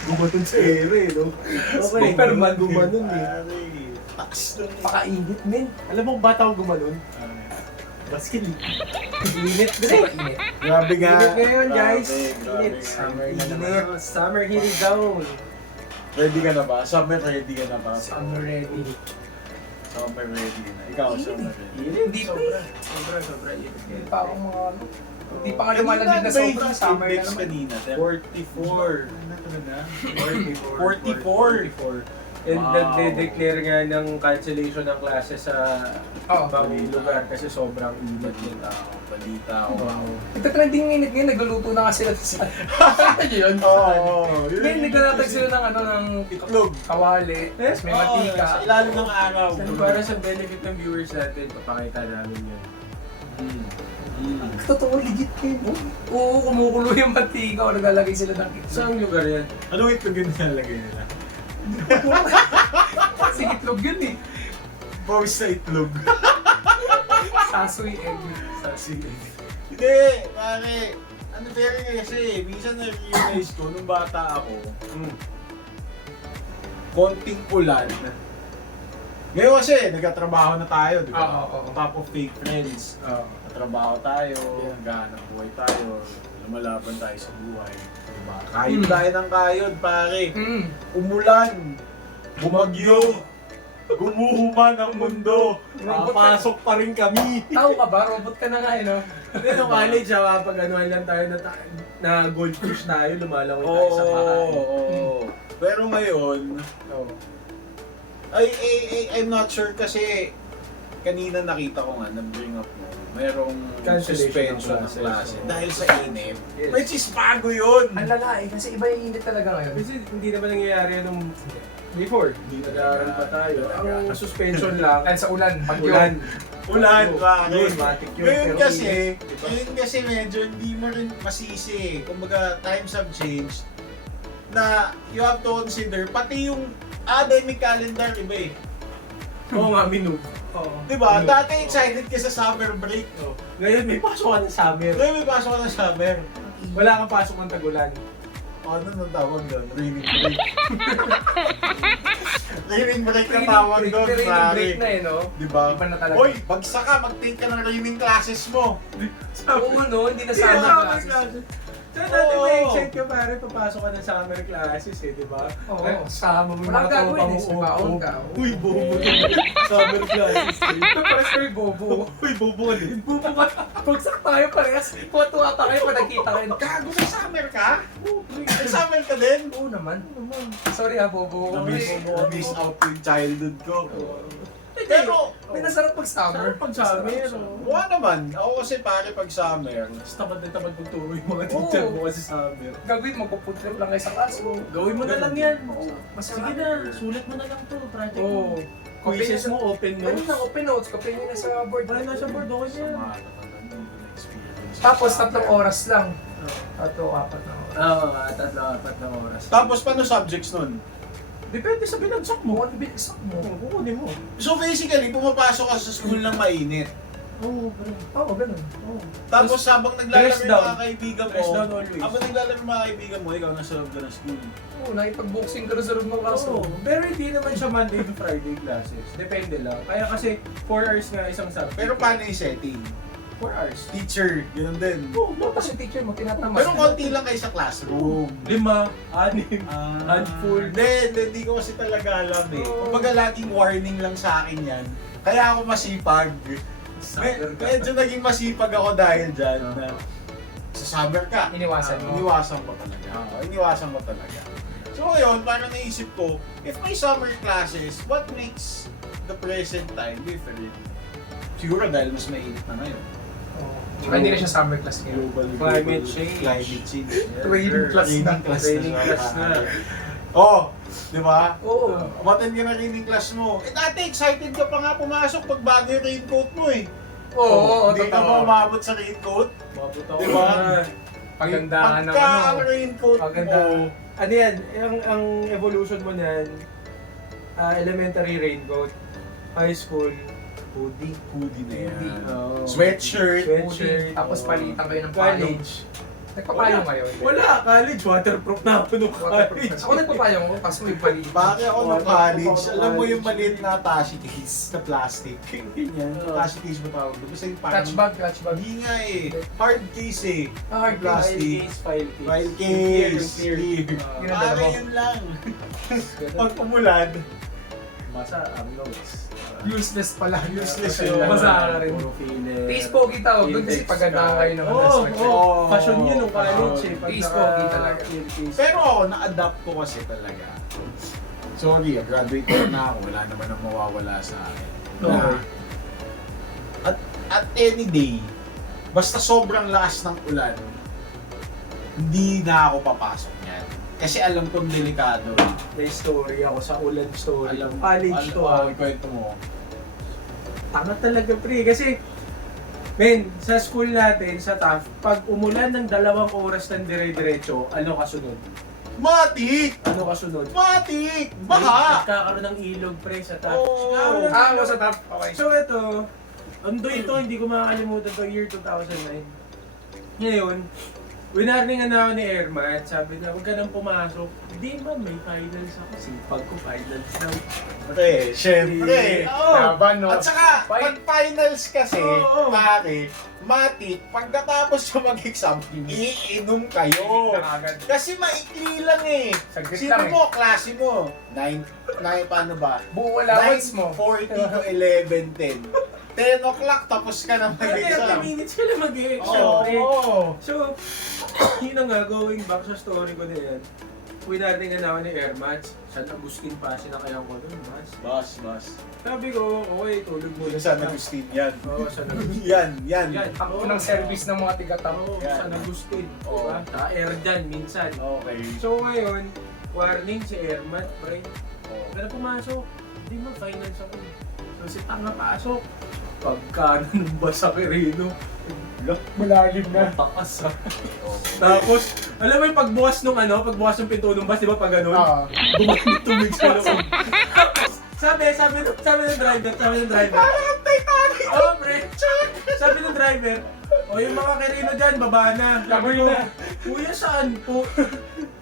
Gumanon sa ere, no? Okay, Superman gumanon eh. Tax doon. Pakainit, men. Alam mo kung ba't ako gumanon? Basket league. Init, Sobrang dire. init. Grabe nga. Init ngayon, guys. Grabe. Init. Summer na Init. naman. Summer heating down. Ready ka na ba? Summer ready ka na ba? Summer ready. Summer ready ka na. Ikaw, summer ready. Hindi pa eh. Sobra init. Hindi pa akong mga ano. Hindi pa ka lumalamig na sobrang summer na naman. Kanina, 44. Ano talaga? 44. 44. And Wow. nagde-declare nga ng cancellation ng classes sa Oo. ibang lugar kasi sobrang init yun. Balita ako. Wow. Nagtatrending init ngayon, nagluluto na nga sila sa... Nakita niyo yun? Oo. Ngayon, naglalatag sila ng ano, ng Itlog. kawali, tapos may mantika. Sa ilalim ng araw. So, para sa benefit ng viewers natin, papakita namin yun. Totoo, legit kayo. Oo, kumukulo yung mantika o naglalagay sila ng itlog. Saan lugar yan? Anong itlog yun nilalagay nila? Kasi itlog yun eh. Pawis sa itlog. Sasoy egg. Hindi, pare. Ano very kasi, minsan na-realize ko nung bata ako, konting ulan. Ngayon kasi, nagkatrabaho na tayo, di ba? Oo. On top of fake friends. Natrabaho tayo, naghahanap buhay tayo, lumalaban tayo sa buhay. Diba? Kayod tayo ng kayod, pare. Umulan, bumagyo, gumuhuman ang mundo, papasok pa rin kami. Tao ka ba? Robot ka na nga eh, no? Hindi, nung college, pag anuhan lang tayo na goldfish tayo, lumalangoy tayo sa pakain. Oo. Pero ngayon, Oo. I'm not sure kasi kanina nakita ko nga, na-bring up mo, merong Cancellation suspension ng ng classes. klase dahil sa init. Yes. Which is bago yun! Ang lala eh, kasi iba yung init talaga ngayon. Kasi hindi naman nangyayari yan nung before. Hindi nag-aaral pa tayo. Ang suspension lang, Dahil sa ulan, bagyo. ulan. Ulan, Yun, bakit? matik yun. Ngayon Pero kasi, diba? ngayon kasi medyo hindi mo rin masisi. Kumbaga, times have changed na you have to consider, pati yung academic calendar, iba eh. Oo nga, minug. Oo. Diba? Dati excited ka sa summer break. Ngayon, may pasok ka ng summer. Ngayon may pasok ka ng summer. Wala kang pasok ng tagulan. Ano nang tawag doon? Raining break. Raining break na tawag doon, Training pare. break na eh, no? Diba? Iba na talaga. Hoy, bagsak ka, mag-take ka ng raining classes mo. Oo, no? Hindi na Hindi na summer summer classes. classes. So, dati Oo. may excite ka pare, papasok ka ng summer classes eh, di ba? Oo. Kasama mo yung Walang mga tropa gagawin mo. eh, baon ka. Uy, bobo din. Summer classes eh. Parehas kayo bobo. Uy, bobo ka din. Bobo ka. Pagsak tayo parehas. Tuwa pa kayo pag nagkita kayo. Gago, may summer ka? May summer ka din? Oo naman. Sorry ha, bobo. Na-miss out yung childhood ko. Pero, may nasarap pag summer. Pag summer. Wala naman. Ako kasi pare pag summer. Tapos tamad na tamad magturo yung mga Oo. teacher mo kasi summer. Gagawin, magpuputrip lang kayo sa class. Gawin mo na lang yan. Mas Sige na, sulat mo na lang to, project Oo. mo. Quizzes mo, open Ano notes. na, open notes. Copy nyo na sa board. Wala na sa board, okay na yan. Tapos, 3 oras lang. 3 o 4 na oras. Oo, 3-4 na oras. Tapos paano subjects nun? Depende sa binagsak mo. Mo, ano binagsak mo? Kukunin mo. So basically, pumapasok ka sa school ng mainit. Oo, ganun. Oo, ganun. Oo. Tapos habang naglalaro Press yung down. mga kaibigan mo, Press down always. habang naglalaro yung mga kaibigan mo, ikaw nasa loob ka ng school. Oo, nakipag-boxing ka na sa loob ng class. Oo, pero hindi naman siya Monday to Friday classes. Depende lang. Kaya kasi 4 hours nga isang subject. Pero paano yung setting? 4 hours. Teacher, yun din. Oo, Tapos yung teacher mo, tinatamad. Pero konti lang kayo sa classroom. 5, 6, handful. Hindi ko kasi talaga alam eh. Kumbaga laging warning lang sa akin yan. Kaya ako masipag. Medyo naging masipag ako dahil dyan na sa summer ka. Iniwasan mo. Iniwasan ko talaga. Iniwasan ko talaga. So ngayon, parang naisip ko, if may summer classes, what makes the present time different? Siguro dahil mas mainit na ngayon. Tsaka hindi na siya summer class ngayon. Climate change. Climate change. Training class na. Training class na. Oh, di ba? Oo. Umattend ka na reading class mo. Eh dati excited ka pa nga pumasok pag bago yung raincoat mo eh. Oo, Hindi ka pa umabot sa raincoat. Mabot ako. Di ba? Pagandahan ng Pagka ano. ang raincoat Paganda. mo, Ano yan? Ang evolution mo niyan, elementary raincoat, high school, hoodie. hoodie na yan. Hoodie. Oo. Sweatshirt. Sweatshirt. Tapos oo. palitan kayo ng palo. College. Nagpapayong ngayon. Wala, college, waterproof na ako nung college. Ako nagpapayong ko, kaso may paligid. Bakit ako Oh, ng college, ako alam mo college. yung maliit na attache case na plastic. Ganyan, attache case mo tawag doon. Basta yung parang... Clutch bag. Hindi nga eh. Hard case eh. Hard Plastic. File case. File case. Clear. Clear. Yun ang Parang dalawa. yun lang. Pag umulan, Basa, ang notes. Useless pala. Useless Kasi yun. basa ka rin. Puro filler. Taste pogi tawag doon kasi Index paganda card. kayo ng Oo, respect. oo. Passion yun nung college eh. Pag Taste naka- pogi talaga. clear case. pero ako, na-adapt ko kasi talaga. Sorry, graduate ko na ako. Wala naman ang mawawala sa akin. Okay. At any day, basta sobrang lakas ng ulan, hindi na ako papasok niyan. Kasi alam kong delikado. May story ako sa ulan story. Alam College to. kwento mo. Tama talaga pre. Kasi, men, sa school natin, sa TAF, pag umulan ng 2 oras ng dire-diretso, ano kasunod? Matik! Ano kasunod? Matik! Baha! Nagkakaroon ng ilog pre sa TAF. Oo. Nagkakaroon ng Ah, ilog. sa top. Okay. So ito, ito, hindi ko makakalimutan to, year 2009. Ngayon, winarningan na ako ni Ermat, sabi niya, huwag ka nang pumasok. Hindi man, may finals ako, sipag ko, finals na. Pre, syempre. Oo. Laban, no? At saka, pag finals kasi, Oo. pare, matik, pagkatapos nyo mag-exam, iinom kayo. Agad. Kasi maikli lang eh. Saglit Sino lang eh. mo, klase mo? 9, paano ba? Buo allowance mo. 9:40 to 11:10. 10 o'clock, tapos ka na 30 mag-exam. minutes ka na mag-exam. Oo. So, yun na nga, going back sa story ko na yan. Winarningan na ako ni Ermat, San Agustin pa, sinakayan ko doon, mas. Bas. Sabi ko, okay, tulog mo. Yung San Agustin yan. Oo, San Agustin. Yan. Yan. Ang unang service ng mga tigatang. Oo, Yan. San Agustin. Oo. Diba? Sa air dyan, minsan. Okay. So ngayon, warning si Ermat, pre. Oh. Huwag ka na pumasok. Hindi mo, finance ako. So si Tanga pasok. Pagka nanumba sa Quirino, Malalim na. takas ha. Tapos, alam mo yung pagbukas ng pinto ng bus, di ba pag ganun? Ah. Tumig sa loob. sabi ng driver. Oh, pre. Sabi ng driver, yung mga Quirino dyan, baba na. Sabi ko, kuya, saan po?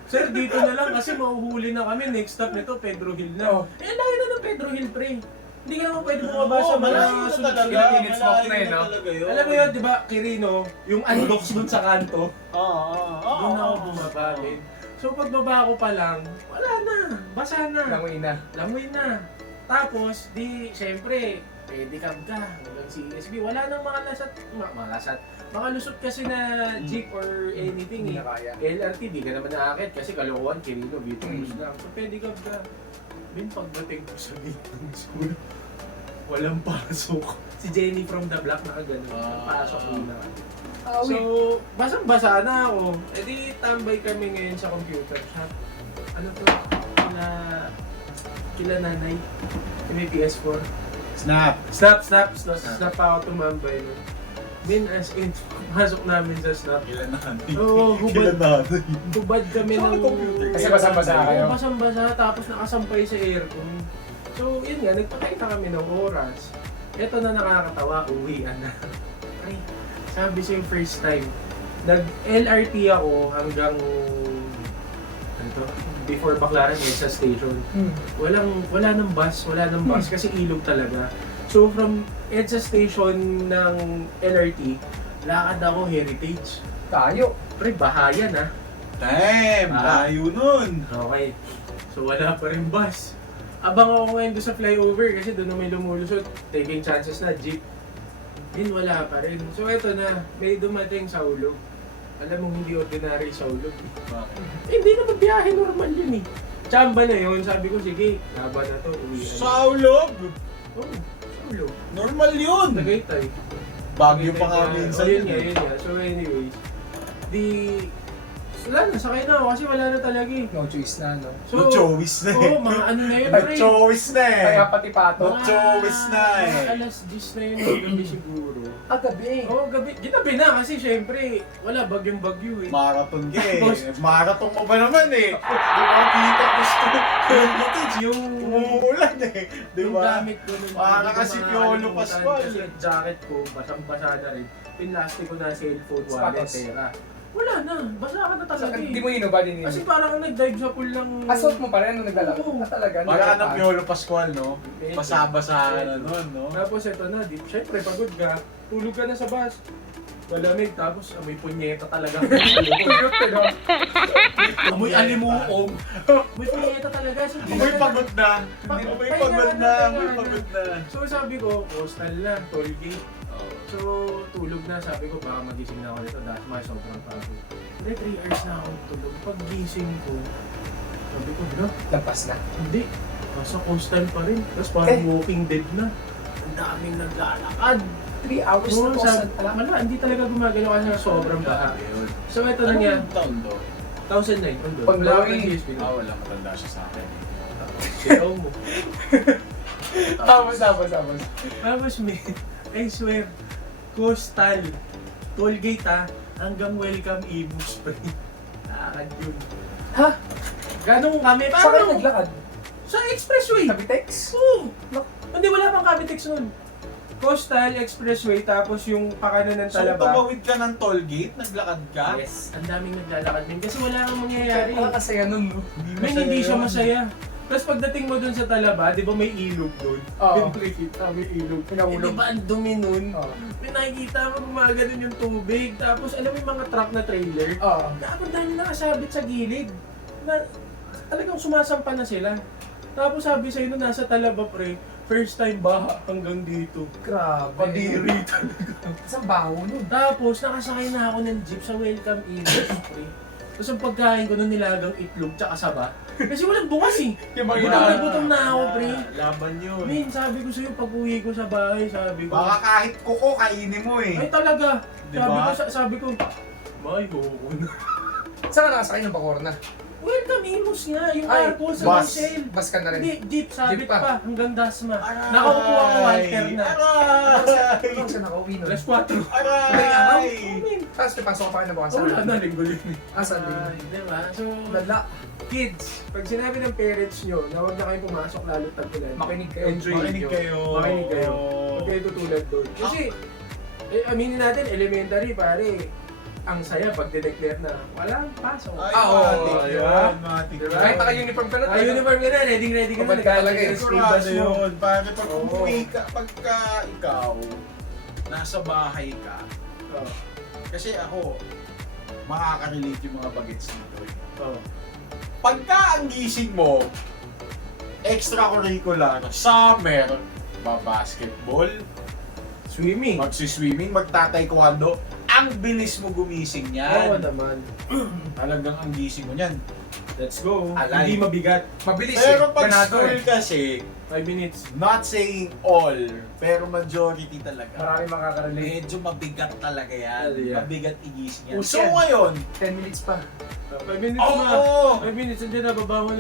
Sir, dito na lang kasi mahuhuli na kami. Next stop nito, Pedro Hill na. Oh. Layo na ng Pedro Hill, pre. Hindi ka naman pwede bumaba sa malayo mga na sunod talaga. sila. Minutes walk na Malayo no? talaga yun. Alam mo yun, di ba, Quirino, yung unlocks dun sa kanto, Oo. doon ako bumaba din. So pagbaba ko pa lang, wala na, basa na, Langoy na. langoy na. Tapos, di, syempre, pedicab ka, hanggang CSB, wala nang mga mga lusot kasi na jeep or anything Hindi eh. na kaya. LRT, di ka naman naakit kasi kalokohan, Quirino, Vitrus lang. So pedicab ka. Bin pagdating ko sa gate ng school, walang pasok. Si Jenny from the block nakagano, pasok muna. So, basang-basa na ako. E di tambay kami ngayon sa computer shop. Ano to? Kila nanay. May PS4. Snap. Snap ako tumambay nun. Bin as in, pasok namin sa snap. Kailan na Oo, hubad. Hubad kami Sa ng... computer. Kasi basang-basa kayo. Oo, basang-basa, tapos nakasampay sa aircon. So, yun nga, nagpatay na kami ng oras. Ito na nakakatawa, uwian na. Ay, sabi sa yung first time, nag-LRT ako hanggang, ano to, before Baclaran, sa station. Wala nang bus kasi ilog talaga. So, from EDSA station ng LRT, lakad ako Heritage. Tayo. Pre, bahayan ha. Damn! Layo nun! Okay. So wala pa rin bus. Abang ako ngayon doon sa flyover kasi doon na may lumulusot. Taking chances na, jeep. Din wala pa rin. So eto na, may dumating sa ulog. Alam mo, hindi ordinary sa ulog. Hindi naman biyahe, normal yun eh. Chamba na yun, sabi ko, sige, laban na to, uwi na. Saulog! Oo, sa ulog. Normal yun! Tagaytay. Bagyo pa nga minsan yun yun. nga. So anyways, wala na, sakay na ako kasi wala na talaga eh. No choice na, no? No choice na eh. Oo, mga ano na yun, No pre. choice na eh. Kaya pati pato. No choice na eh. Mga alas 10 na yun ng gabi siguro. Gabi. Oo, gabi. Ginabi na kasi syempre, wala bagyong-bagyo eh. Marathon ka Tapos- eh. Marathon mo ba naman eh? Di ba kita gusto Yung footage, yung umuulan eh. Di yung ba? gamit ko nun. Para hindi ko kasi makakalimutan Piolo Pascual. Kasi yung jacket ko, basang-basa na rin. Pinlastic ko na cellphone, Sapatos. wallet, pera. Wala na, basa ka na talaga eh. Hindi mo inuba din yun. Kasi parang nag-dive sa pool ng... Assault mo pa rin nung naglalaro. Oo. Talaga. Para ka ng naglalaro. Piolo Pascual, no? Medyo. Basa-basa na nun, no? Tapos ito na, di, syempre pagod ka, tulog ka na sa bus. Malamig, tapos amoy punyeta talaga. Tulog ka na. Amoy alimuog. Amoy punyeta talaga. So, Amoy pagod na. Amoy pagod na. Amoy pagod na. So sabi ko, coastal na, toll gate. So tulog na, sabi ko baka magising na ako nito dahil may sobrang pagod. Hindi, 3 hours na ako tulog. Pag gising ko, sabi ko, no, Lampas na. hindi. Nasa coastal pa rin. Tapos parang Walking Dead na. Ang daming naglalakad. 3 hours Oo, na sabi, postal. wala, hindi talaga gumagalaw kasi sobrang baha. So ito na nga, Anong taon to? 2009, undo. Pag Wala akong blowing. GSP na. Wala matanda siya sa akin. Siyaw mo. Tapos. Tapos may, I swear, coastal, toll gate hanggang welcome Imus pa rin. Nakakad yun. Ha? Ganun kami, Saan kayo parang naglakad? sa expressway. Cavitex? Oo. Hindi, wala pang Cavitex nun. Coastal, expressway, tapos yung pakanan ng So, Talaba. tumawid ka ng toll gate, naglakad ka? Yes, ang daming naglalakad din kasi wala kang mangyayari. Ang kasaya nun, no? Men, hindi siya masaya. Tapos pagdating mo dun sa Talaba, di ba may ilog dun? Oo. May ilog. Pinahulog. Eh, di ba ang dumi nun? Oo. May nakikita mo gumaganon yung tubig. Tapos alam mo yung mga truck na trailer? Oo. Dapat dahil nakasabit sa gilid. Na, talagang sumasampa na sila. Tapos sabi sa'yo nung nasa Talaba pre, first time baha hanggang dito. Grabe. Padiri talaga. Isang baho nun. Tapos nakasakay na ako ng jeep sa Welcome Inn. pre. Tapos ang pagkain ko nung nilagang itlog tsaka saba. Kasi walang bukas eh. Gutom na gutom na ako pre. Laban yun. Min, sabi ko sa'yo pag uwi ko sa bahay, sabi ko. Baka kahit kuko, kainin mo eh. Ay talaga. Diba? Sabi ko, may huko na. Saan ka nakasakay ng Bacorna? Welcome Imus nga, yung Ay, Arco sa bus. Marcel. Bus ka na rin. Hindi, jeep, sabit Jeep pa. pa. hanggang Dasma. Aray! Nakakuha ko Walter na. Aray! Saan ka nakauwi nun? Alas 4. Aray! Tapos napasok ka pa rin na bukas. Wala na, linggo yun eh. Asan Ay, din? diba? So, Lala. kids, pag sinabi ng parents nyo na huwag na kayong pumasok lalo tag-ulan, Makinig kayo. enjoy Makinig nyo. kayo. Makinig kayo. Huwag kayo tutulad doon. Kasi, aminin natin, elementary pare, ang saya pag de-declare na walang pasok. Ay, oo, matik diba? yun, matik Diba? yun. Kahit naka-uniform ka na. Uniform ka na, ready ka na. Kapag kalagay, naglalagay ng school Sigurado bus mo. yun. Pare, pag Oo. umuwi ka, pagka ikaw, nasa bahay ka, Oo. kasi ako, makaka-relate yung mga bagets dito eh. Oo. Pagka ang gising mo, extracurricular, summer, basketball, Swimming. magsiswimming, magta-taekwondo, ang bilis mo gumising Oo yan. naman. Talagang ang gising mo yan. Let's go. Alay. Hindi mabigat. Mabilis Pero eh. pag Ganado school eh. kasi, 5 minutes. not saying all, pero majority talaga. Marami makaka-relate. Medyo mabigat talaga yan. Yeah. Mabigat igising yan. Push So yan. ngayon, 10 minutes pa. 5 minutes oo, na. 5 minutes, nandiyan na, babawan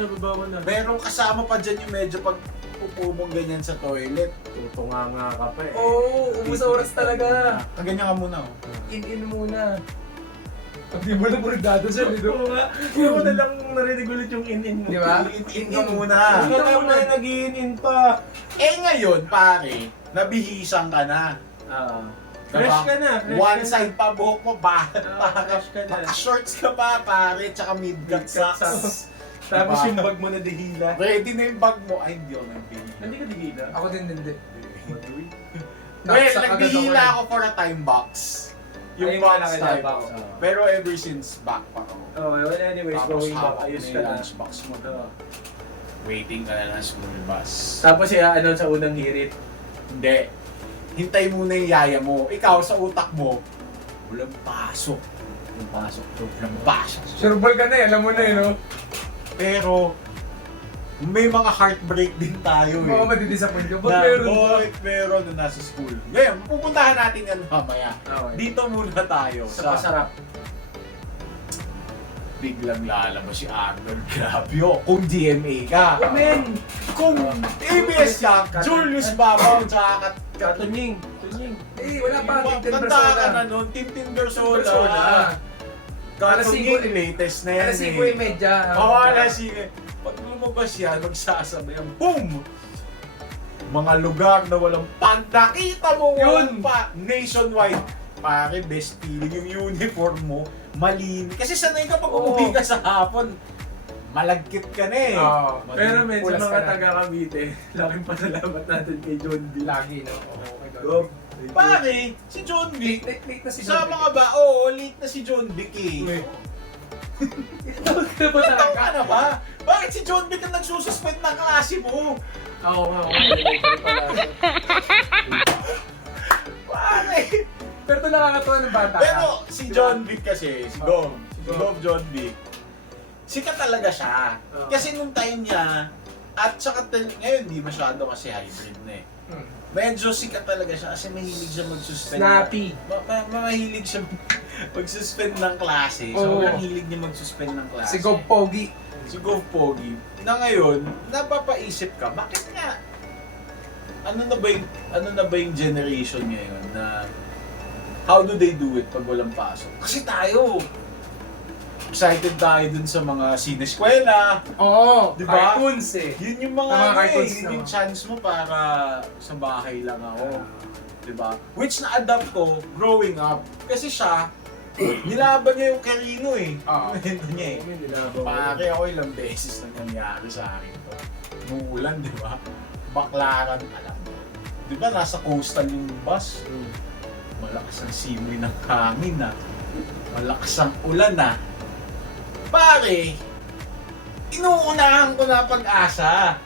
na. merong kasama pa dyan yung medyo pag upo mong ganyan sa toilet. Tutunganga ka pa eh. Oo, ubus oras talaga. Kaganyan ka muna. Oh. In muna. Pag di mo na burgado siya, dito ko nga. Hindi ko na lang narinig ulit yung in-in mo. Di ba? In ka muna. Hindi ka muna nag-in-in pa. Eh ngayon, pare, nabihisan ka na. Fresh ka na. Fresh One ka na. side pa buhok mo, Fresh ka na. Naka-shorts ka pa, pare, tsaka mid-gut Mid-cut socks. Tapos Diba? yung bag mo na dihila. Ready na yung bag mo. Ay, hindi ako nagpili. Hindi ka dihila? Ako din hindi. Well, Tapos nagbihila agad ako for a time box. Yung Ay, box malaki na type. box. Pero ever since back pa ako. Oh, well, anyways, Tapos going back, hawak ayos mo ka yung na. lunchbox mo. Waiting ka na ng school bus. Tapos i-announce sa unang hirit. Hindi. Hintay muna yung yaya mo. Ikaw sa utak mo, walang pasok. Walang pasok. Walang pasok. Sureball ka na eh, alam mo na eh, no? Pero, may mga heartbreak din tayo eh. Oo, madidisappoint ka. Ba't Na, meron ba? boy, meron na nasa school. Ngayon, pupuntahan natin yan mamaya. Okay. Dito muna tayo Sa pasarap. biglang lalabas si Arnold Grabio kung GMA ka. Amen! Kung ABS ka, Julius Babaw, tsaka Katunying. Eh, wala pa. Tintin Tanda ka na Bersola. nun, Tintin Bersola. Bersola. Katunying, latest na yan Alas 5:30. Oo, alas 5. Pag lumabas yan, magsasabay yan, boom! Mga lugar na walang pan. Nakita mo walang Yun. pa. Nationwide. pare, best feeling yung uniform mo, malinis. Kasi sanay ka pag Oo. umuwi ka sa hapon, malagkit ka na eh. Oo. Pero men, sa Pulas mga ka na. taga Cavite, laking pasalamat natin kay John D. Lagi, no? Oo, okay, Gob. Pare, si John Vic, Late na si sa John mga ba, oo, late na si John Vic eh. Uy. Ito ka ba Ilan taon talaga? ka na ba? Bakit si John Vic ang nagsususpend ng klase mo? Oo nga, elementary pala. Pare! Pero ito nakakatuwa ng bata. Pero si John Vic kasi, si Gov, si Gov. Gov John Vic, sikat talaga siya. Oo. Kasi nung time niya, at saka ngayon di masyado kasi hybrid na eh. Medyo sikat talaga siya kasi mahilig siya mag-suspend. Snappy. Mahilig siya mag-suspend ng klase. Oo. Sobrang hilig niya mag-suspend ng klase. Si Gob Pogi. Si Gov Pogi. Na ngayon, napapaisip ka, bakit nga? Ano na ba yung generation ngayon na how do they do it pag walang pasok? Kasi tayo, excited tayo dun sa mga sineskwela. Oo, Di ba? cartoons eh. Yun yung mga Mga ano eh, cartoons yun naman. yung chance mo para sa bahay lang ako. Di ba? Which na-adapt ko growing up. Kasi siya, nilaban niya yung Carino eh. Oo. Kwento niya eh. Pare ako ilang beses na nangyari sa akin to. Nung ulan, di ba? Baklaran pa lang. Di ba nasa coastal yung bus? Malakas ang simoy ng hangin na. Malakas ang ulan na. Pare, inuunahan ko na pag-asa.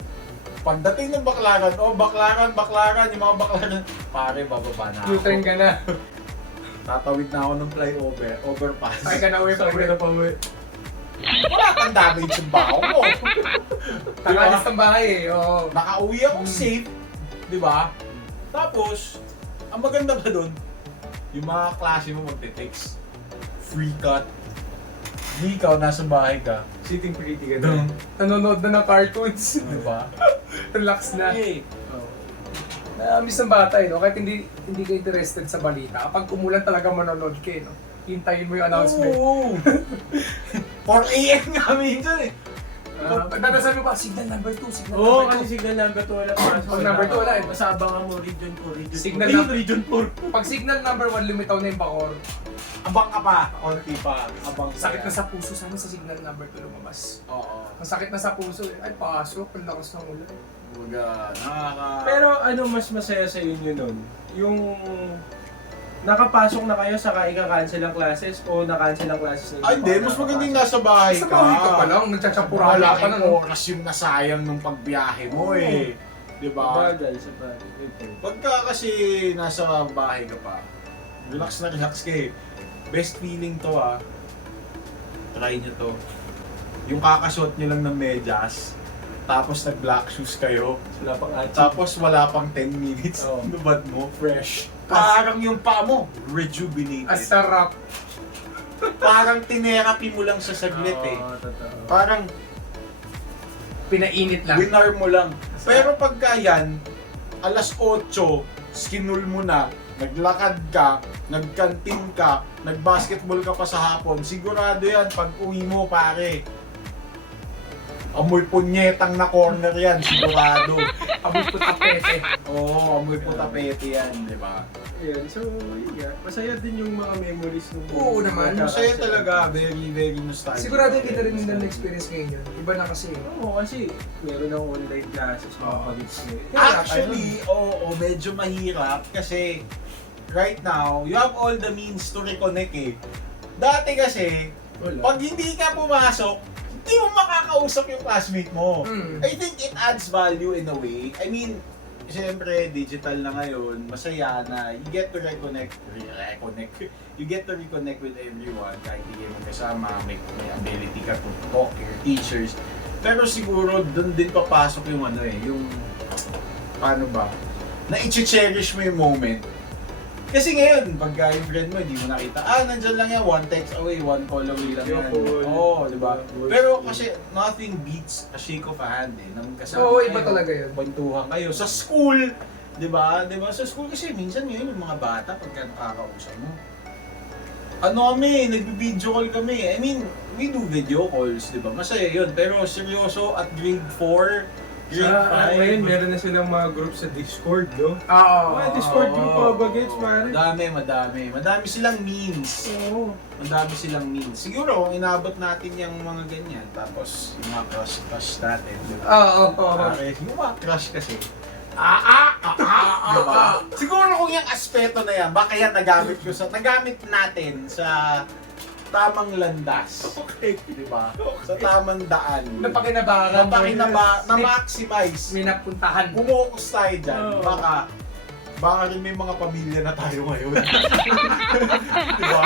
Pagdating ng baklaran, baklaran, yung mga baklaran, pare, bababa na ako. U-turn ka na. Tatawid na ako ng flyover, overpass. Ay ka na uwi pa Sabi na pa uwi. Wala kang damage yung baho ko. Takalis ng bahay eh. Oo. Nakauwi ako safe, di ba? Tapos, ang maganda ba doon, yung mga klase mo magte-text. Free cut. Di ikaw, nasa bahay ka. Sitting pretty ka Dun. na. Nanonood na ng cartoons. Di ba? Relax na. Okay. Na-miss ng bata eh, no? Kahit hindi ka interested sa balita. Kapag umulan talaga manonood ka eh, no? Hintayin mo yung announcement. Oo. 4 AM nga minsan eh. Pagdadasal mo pa, signal number 2, signal Oo, number kasi signal number 2 wala pa. Pag number 2 wala eh. Basta abangan mo, region 4, region 4. Signal Ayun, number- region 4. 2. Pag signal number 1, lumitaw na yung bakor. Abang ka pa. Konti pa. Abang Sakit na sa puso sana sa signal number 2 lumabas. Oo. Ang sakit na sa puso eh. Ay, pasok. Ang lakas ng ulan. Baga, nakaka... Pero ano mas masaya sa inyo nun? Yung nakapasok na kayo saka ika-cancel ang classes o na-cancel ang classes ninyo? Ay, hindi. Mas maganda yung nasa bahay Sa ka. bahay ka pa lang, nagtsatsapurahan ka pa Malaking na. No? oras yung nasayang nung pagbiyahe mo eh. Di ba? Bagal sa bagay. Pagka kasi nasa bahay ka pa, relax na relax ka eh. Best feeling to ah. Try nyo to. Yung kakashot nyo lang ng medyas, tapos nag-black shoes kayo, Wala pang atching. tapos wala pang 10 minutes, Oo. nubad mo, Fresh. parang yung paa mo, rejuvenated. As sarap. Parang tinerapy mo lang sa saglit eh. Oo, totoo. Parang Pinainit lang. winar mo lang. Pero pagka yan, alas 8, skinul mo na, naglakad ka, nagkantin ka, nagbasketball ka pa sa hapon, sigurado yan, pag uwi mo pare, amoy punyetang na corner yan, sigurado. Amoy po tapete. Oo, amoy putapete yan, di ba? Ayun, so yun nga. Masaya din yung mga memories nung... Oo naman. Masaya talaga, very, very nostalgic. Sigurado hindi na rin yung na-experience ngayon yun. Iba na kasi. Oo, kasi meron ng online classes, mga Oo. pagits ngayon. Actually, oo, medyo mahirap kasi right now, you have all the means to reconnect eh. Dati kasi, Wala. pag hindi ka pumasok, hindi mo makakausap yung classmate mo. Mm. I think it adds value in a way. I mean, siyempre, digital na ngayon, masaya na you get to reconnect. You get to reconnect with everyone kahit hindi mo kasama, may ability ka to talk to your teachers. Pero siguro, dun din papasok yung ano eh, yung, paano ba, na i-cherish mo yung moment. Kasi ngayon, pagka yung friend mo, hindi mo nakita, nandyan lang yan, one text away, one call away lang yan. Video call. Oo, di ba? Voice Pero call. kasi nothing beats a shake of a hand eh. Nang kasama Oo, iba kayo, talaga yun. kwentuhan kayo. Sa school, di ba? Di ba? Sa school kasi minsan ngayon yung mga bata pagka nakakausap mo. Ano kami, nagbi-video call kami. I mean, we do video calls, di ba? Masaya yun. Pero seryoso, at grade 4, Ngayon, meron na silang mga group sa Discord, no? Oo. Mga Discord group pa ba gets, pare? Madami silang memes. Oo. Madami silang memes. Siguro, inabot natin yung mga ganyan. Tapos, yung mga crush natin. Diba? Oo. Pare, yung mga crush kasi. Diba? Siguro kung yung aspeto na yan, baka yan nagamit natin sa tamang landas. Okay. Diba? Sa tamang daan. Napakinabangan. Na-maximize. May napuntahan. Bumukus tayo dyan. Oo. Baka rin may mga pamilya na tayo ngayon. Diba?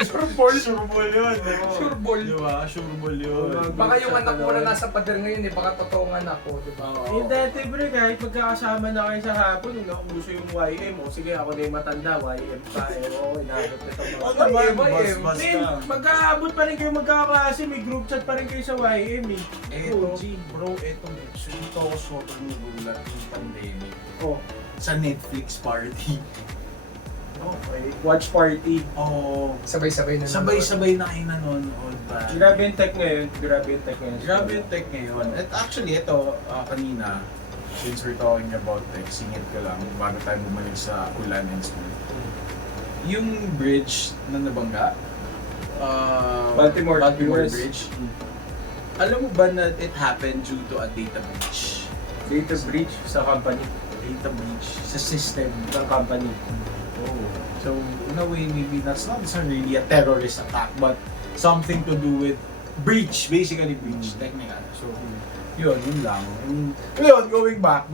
Sureball. Sureball yun. no? Sureball. Diba? Sureball yun. Baka yung anak mo na nasa pader ngayon baka totoong anak ko, di ba? Yung dati, bro, kahit magkakasama na kayo sa hapon, nung nauso yung YM, o sige, ako na yung matanda, YM pa, inabot na itong O mga... naman, YM. bas Men, ka. magkaabot pa rin kayo magkakaklase, may group chat pa rin kayo sa YM eh. Eto, bro, ito ako sobrang nagulat yung pandemic. Oh, Sa Netflix party. okay. Watch party. Oo. Sabay-sabay na. Sabay-sabay na kayo nanonood ba? Grabe yung tech ngayon. Grabe yung tech ngayon. At actually, ito, kanina, since we're talking about tech, singit ko lang bago tayo bumalik sa ulan and school. Yung bridge na nabangga, Baltimore US. Bridge, alam mo ba na it happened due to a data breach? Data breach sa company. Data breach sa system. Ng company. Oh. So, in a way, maybe it's not really a terrorist attack, but something to do with breach, basically breach, technical. So, yun lang. I mean, yun, going back,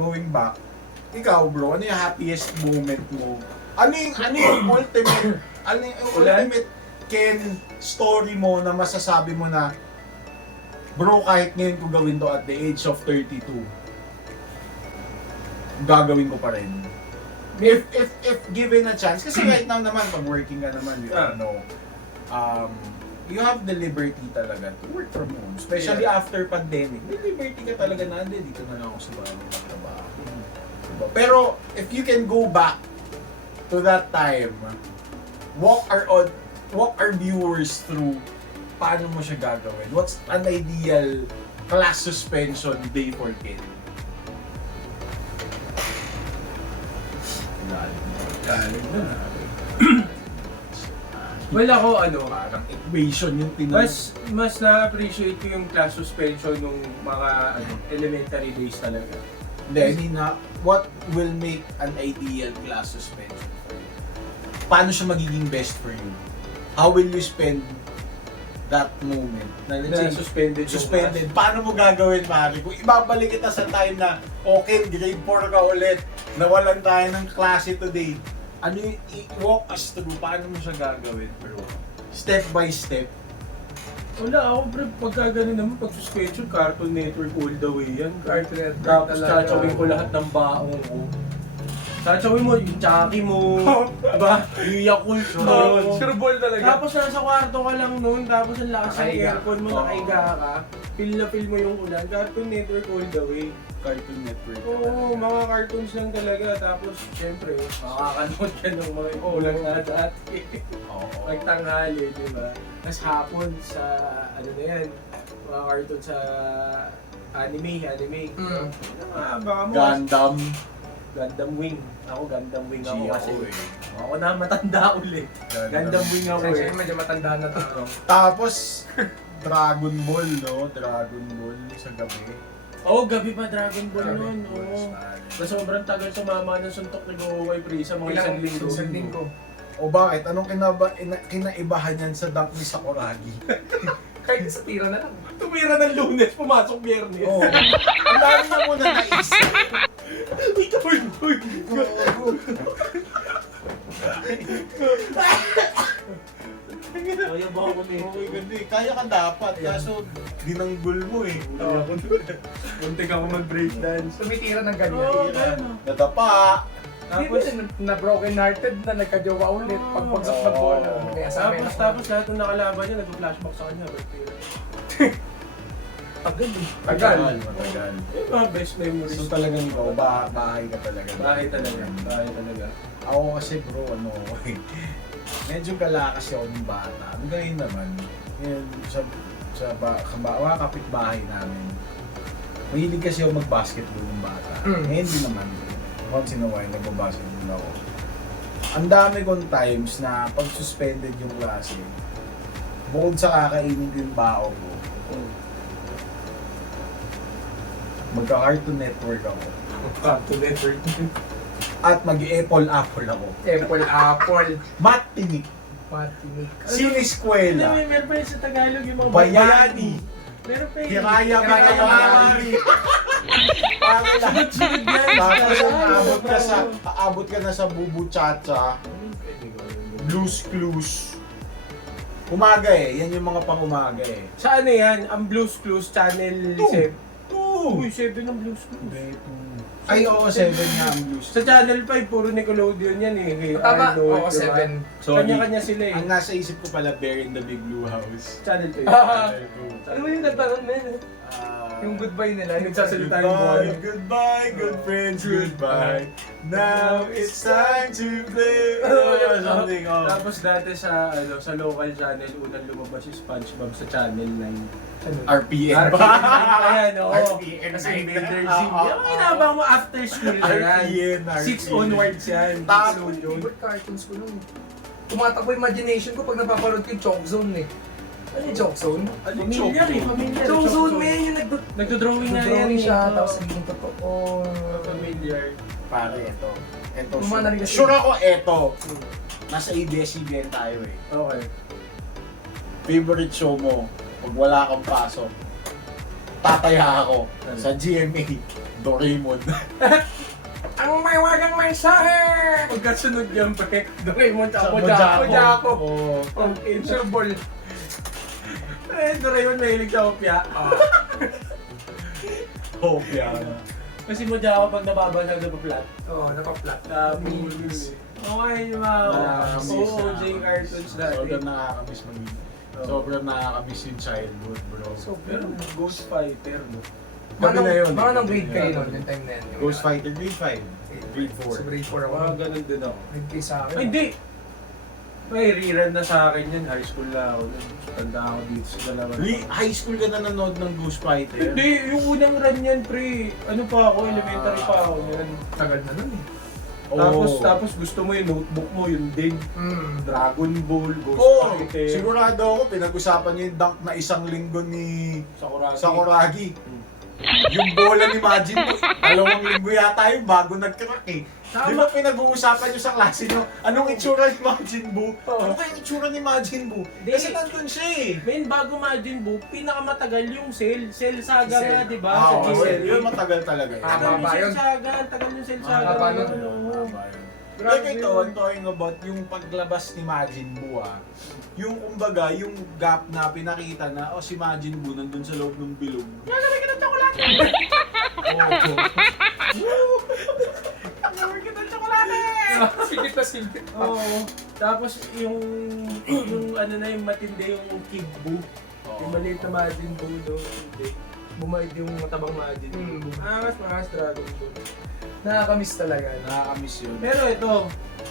ikaw bro, ano yung happiest moment mo? Ano yung ultimate Ken story mo na masasabi mo na, bro, kahit ngayon ko gawin to at the age of 32, gagawin ko pa rin. If given a chance, kasi right now naman, pag working ka naman, you have the liberty talaga to work from home. Especially after pandemic. May liberty ka talaga na, dito na lang ako sa bahay magtrabaho. Diba? Pero, if you can go back to that time, walk our viewers through paano mo siya gagawin. What's an ideal class suspension day for Ken? Galing na. Well, ako Parang equation yung tinanong. mas na-appreciate ko yung class suspension nung mga elementary days talaga. Hindi, I mean, what will make an ideal class suspension for you? Paano siya magiging best for you? How will you spend that moment? Na Na suspended yung suspended. Paano mo gagawin, pare? Kung ibabalik kita sa time na, okay, grade 4 ka ulit, nawalan tayo ng klase today, ano yung i-walk us through? Paano mo siya gagawin, bro? Step by step. Wala ako, bro. Pagka gano'n naman, pag suspension, Cartoon Network all the way yan. Cartoon Network Tapos talaga. tsachawin ko lahat ng baong ko. Tsachawin mo yung Chucky mo, diba? Yung Yakult mo. Sureball talaga. Tapos nasa kwarto ka lang noon, tapos ang lakas ng Nakahiga. aircon mo, nakahiga ka. Feel na feel mo yung ulan. Cartoon Network all the way. Cartoon Network. Oo, mga cartoons lang talaga. Tapos, syempre, makakanood ka ng mga ulang na dati. Oo. Magtanghali, di ba? Tapos hapon sa, ano na yan, mga cartoon sa anime. Mm. Baka mo, Gundam Wing. Ako Gundam Wing ako kasi. Ako na matanda ulit. Gundam Wing ako Kasi eh. medyo matanda na tayo. Tapos, Dragon Ball, no? Dragon Ball sa gabi. Oo, gabi pa Dragon Ball Dragon nun. Ball, Oo. style. Na sobrang tagal sumama ng suntok ni Goku kay Frieza, mga isang linggo. Isang linggo. O bakit? Anong kinaibahan yan sa dunk ni Sakuragi? Kahit sa tira na lang. Tumira ng Lunes, pumasok Biyernes. Oo. Ang dami niya muna naisip. Kaya ba ako nito? Okay, ganda eh. Kaya ka dapat. Kaso, dinanggol mo eh. Muntik ako mag-breakdance. Tumitira ng ganyan. Oo, gano'n. Nadapa. Tapos, na broken hearted na nagka-jowa ulit. Pagpagsak na bola. Kaya sabi na- Tapos lahat ng nakalaban niya, nag-flashback sa kanya. Tagal eh. Tagal. Matagal. Yung mga best memories. So talagang ikaw, bahay ka talaga. Bahay talaga. Bahay talaga. Ako kasi bro, medyo gala kasi ako ng bata. Ngayon naman, yun, mga kapitbahay namin, mahilig kasi ako mag-basketball ng bata. Ngayon din naman, once in a while, nag-basketball ako. Ang dami kong times na pag suspended yung klase, bukod sa kakainin ko yung bao ko, magka-Cartoon Network ako. Cartoon Network. At mag-Apple ako. Apple. Matinik. Patinig. Siniskwela. Meron pa yun sa Tagalog yung mga Bayani. Meron pa yun. Hiraya Pinayamari. Sunod-sunod yan. Tapos aabot ka na sa Bubu Chacha, Blues Clues. Umaga eh, yan yung mga pang-umaga eh. Sa ano yan? Ang Blues Clues Channel 7. Uy, 7 ang Blues Clues. Ay, oo, 7 nga ang Blues. Sa Channel 5, puro Nickelodeon yan eh. Kay Tama. Arnold, Oo, diba? 7. Sorry. Kanya-kanya sila eh. Ang nasa isip ko pala, Bear in the Big Blue House. Channel 5. Ano mo yung nagtanong, men? Yung goodbye nila. Yung Nagsasalita yung buhay. Goodbye, good friends, goodbye. Now it's time to play. Something, oh. Tapos dati sa sa local channel, unang lumabas yung SpongeBob sa Channel 9. RPN. Ayan, oo. RPN. Kasi Invader Zim. Yung inabang mo after school na yan. RPN. 6 onwards yan. Tapos favorite cartoons ko nung tumatakbo imagination ko pag napapanood ko yung Chalk Zone eh. Ano yung Chalk Zone? Familiar eh, familiar. Chalk Zone, man, yung Nagdo-drawing nga yan. nagdo-drawing siya, Oo. tapos naging totoo. Familiar. Pare, ito. Ito. Lumana rin kasi. Sure ako, ito. Nasa ABS-CBN tayo eh. Okay. Favorite show mo, pag wala kang pasok, tataya ako sa GMA, Doraemon. Ang may wagang mensahe! Pagkasunod yan, pre. Doraemon Sa tsaka Mojako. Oo. Ang Interball. Doraemon mahilig sa opya. Hopya. Kasi Mojako pag nababasag na pa-flat. Oo, napaplat. Tapos, okay yung mga OOJ cartoons dati. Sobrang nakakamiss maging. Sobrang nakakamiss yung childhood, bro. Pero Ghost Fighter, no? Mga nang grade kayo nun, yung time na yan. Ghost Fighter, grade 5. Grade 4. Sa grade 4 ako. Mga ganun din ako. Grade kayo sa akin. Ay, hindi! May rerun na sa akin yun. High school na ako. Tanda ako dito sa dalawa. High school ka na nanood ng Ghost Fighter? Hindi, yung unang run yan, pre. Ano pa ako, elementary pa ako. Yan. Tagal na nun eh. Tapos gusto mo yung notebook mo, yun din. Dragon Ball, Ghost Oo, Fighter. sigurado ako pinag-usapan niyo yung dunk na isang linggo ni Sakuragi. Sakuragi. Yung bola ni Majin Buu, 2 linggo yata yun bago nag-crack eh. Di ba pinag-uusapan niyo sa klase niyo, anong itsura ni Majin Buu? Ano kaya yung itsura ni Majin Buu? Kasi nandun siya eh. Men, bago Majin Buu, pinakamatagal yung Cell. Cell Saga nga, di ba? Sa Oo, Diesel. yun matagal talaga eh. Tagal yung Mahaba Cell yun. Saga, tagal yung Cell Saga. Mahaba yun. Mahaba yun. Grabe Like ito, yun. I'm talking about yung paglabas ni Majin Buu yung kumbaga, yung gap na pinakita na, si Majin Buu nandun sa loob ng bilog. Nagawin ka ng tsokolate! Nagawin ka ng tsokolate! Sigit na sigit. Oo. Tapos yung ano na yung matindi yung Kid Buu. Yung maliit na Majin Buu doon. Hindi. Bumait yung matabang Majin Buu. Mas Dragon Ball. Nakakamiss talaga. Nakakamiss yun. Pero ito,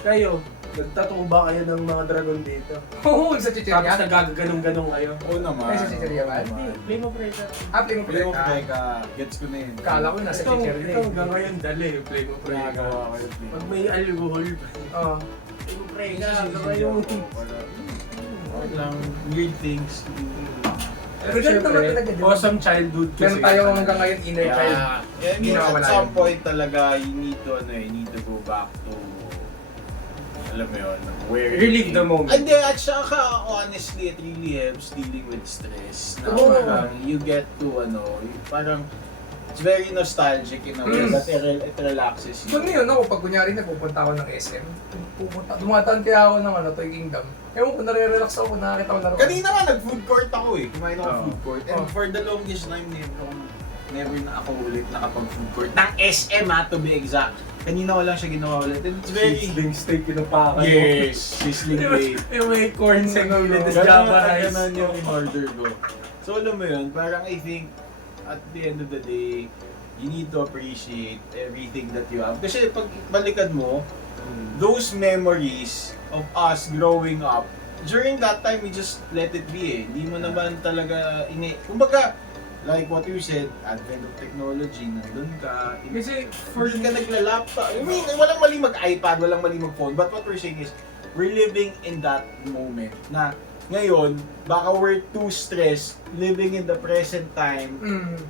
kayo, nagtattoo ba kayo ng mga dragon dito? Oo, sa Tapos chichirya. nagagaganong-ganong kayo? Oo naman. Ay, sa chichirya ba? Hindi, play mo pre ka. Play mo Play pre of ka. Teka, gets ko na yun. Kala ko nasa Ito chichirya hanggang ngayon dali, play mo pre ka. Ginagawa ko yun. Pag may alcohol, Oo. play mo pre ka. Kasi Hanggang ngayon. wala lang, weird things. Pero Ganun naman syempre, talaga, di ba? awesome childhood kasi. Meron tayo hanggang ngayon inner child. Yeah, I mean, Nawawala at some yun. point talaga, you need to go back to, alam mo yun, where Relive the moment. Hindi, at saka, honestly, it really helps dealing with stress. Na Oo. parang, you get to, parang, it's very nostalgic in a way that it relaxes you. So ngayon ako, pag kunyari nagpupunta ako ng SM, dumataan kaya ako ng Toy Kingdom. Ewan ko, nare-relax ako, nakakita ko laro. Kanina nga, nag-food court ako eh. Kumain ako Oo. food court. And Oo. for the longest time, never na ako ulit nakapag-food court. Ng SM to be exact. Kanina ko lang siya ginawa ulit. And it's very... Sizzling steak pinupakan mo. Yes, sizzling Di ba, plate. yung may corn sa gilid, tapos Ganun java at rice. ganun yung in-order ko. So alam mo yun, parang I think at the end of the day, you need to appreciate everything that you have. Kasi pag balikan mo, those memories of us growing up, during that time, we just let it be eh. Hindi mo naman talaga kumbaga, like what you said, advent of technology, nandun ka. Kasi For ka nagla-laptop. I mean, walang mali mag-iPad, walang mali mag-phone. But what we're saying is, we're living in that moment na ngayon, baka we're too stressed living in the present time,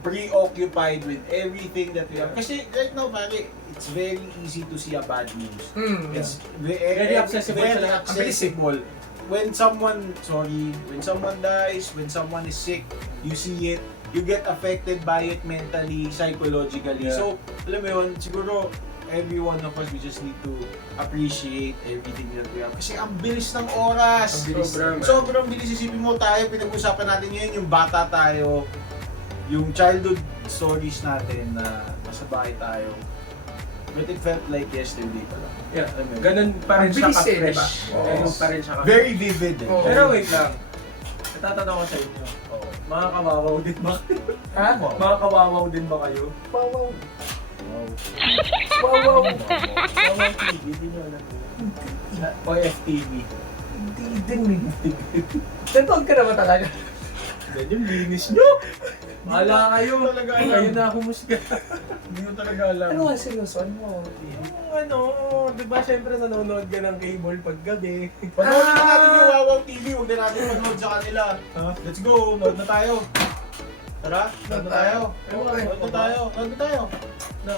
preoccupied with everything that we have. Kasi right now, pare, it's very easy to see a bad news. It's Very accessible very talaga. accessible. When someone dies, when someone is sick, you see it, you get affected by it mentally, psychologically. Yeah. So, alam mo yun, siguro, every one of us, we just need to appreciate everything that we have. Kasi ang bilis ng oras. Ang bilis. Sobrang bilis. Isipin mo tayo, pinag-usapan natin ngayon yung bata tayo, yung childhood stories natin na nasa bahay tayo. But it felt like yesterday pa lang. Yeah, Alam mo yun? ganun pa rin Ang siya bilis eh, ka-fresh. diba? Ganun pa rin siya ka-fresh. Very vivid eh. Oo. Pero wait lang. Natatanong ko sa inyo. Oo. Mga kawawaw din ba kayo? Ha? Mga kawawaw din ba kayo? Wow, wow. Wow. Wow, wow. Wawaw TV, hindi nyo alam yun. OFTV. Hindi din eh. Nanood ka naman talaga. Yan yung linis nyo! Bahala kayo! Talaga alam. Kayo na humusga. Hindi mo talaga alam. Ano nga seryoso? Ano mo? Yung ano, di ba syempre nanonood ka ng cable pag gabi? Panoodin na natin yung Wawaw TV. Huwag na natin panood sa kanila. Let's go. Nood na tayo. Tara. Nood na tayo. Okay. Nood na tayo. Nood na tayo. No.